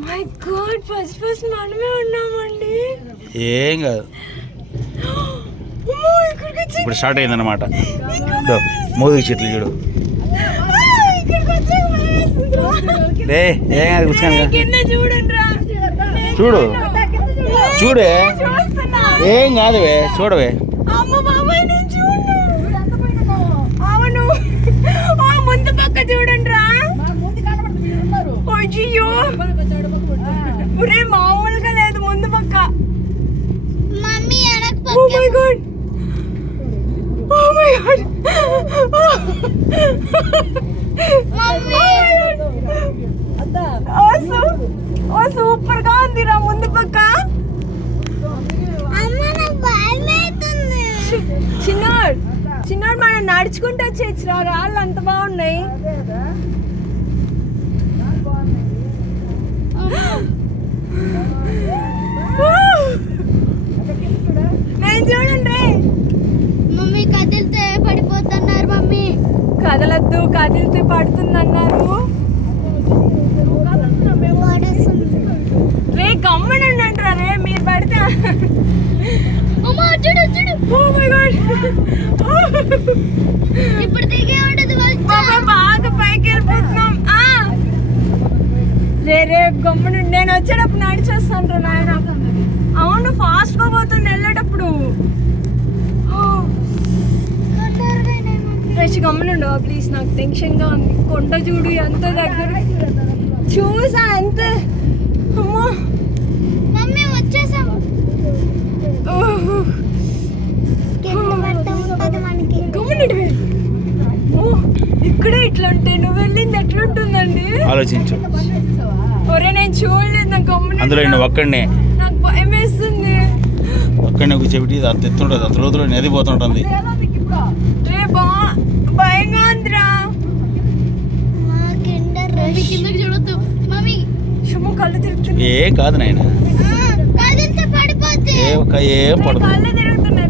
My God first మనమే ఉన్నామండి. ఏం కాదు, ఇప్పుడు స్టార్ట్ అయిందన్నమాట. మోదీ చెట్లు చూడు. ఏం కాదు, చూడు చూడే, ఏం కాదువే, చూడవే. ముందు పక్క చూడండి రా. అయ్యో మామూలుగా లేదు ముందు పక్క. Oh my god. Oh my god. Super గా ఉంది రా ముందు పక్క. చిన్నోడు మనం నడుచుకుంటూ వచ్చేచ్చు రా, రాళ్ళు అంత బాగున్నాయి. నేను చూడండి మమ్మీ కదిలితే పడిపోతున్నారు. మమ్మీ కదలద్దు, కదిలితే పడుతుందన్నారు. రే గమ్మనండి అంటారా రే, మీరు పడితే. ఇప్పుడు దిగే ఉండదు, బాగా పైకి వెళ్ళిపోతున్నాం. రే గమ్మనండి, నేను వచ్చేటప్పుడు నడిచేస్తాను రా నాయన. అవును ఫాస్ట్ గా పోతుంది వెళ్ళేటప్పుడు. ఫ్రెష్ గమ్మనుండు ప్లీజ్, నాకు టెన్షన్ గా ఉంది. కొండ చూడు ఎంత దగ్గర చూసా, ఎంత. అమ్మో మమ్మీ వచ్చేసాము. ఇక్కడే ఇట్లా ఉంటే నువ్వు వెళ్ళింది ఎట్లుంటుందండి ఆలోచించు. ఒరే నేను చూడలేదు, నాకు గమ్మున అందులో నువ్వు ఒక్కడనే, నాకు భయం వేస్తుంది. ఒక్కడనే కూర్చోబెట్టి అంత ఎత్తుంటుంది, అంత రోజులో నది పోతుంటుంది. రే భయంగా ఉందిరా. కిందకి చూడొద్దు మమ్మీ, షుమ్ము కళ్ళు తిరుగుతున్నాయి. ఏం కాదు నాయన, కదిలితే పడిపోద్ది. ఏం పడదు. కళ్ళు తిరుగుతున్నాయి.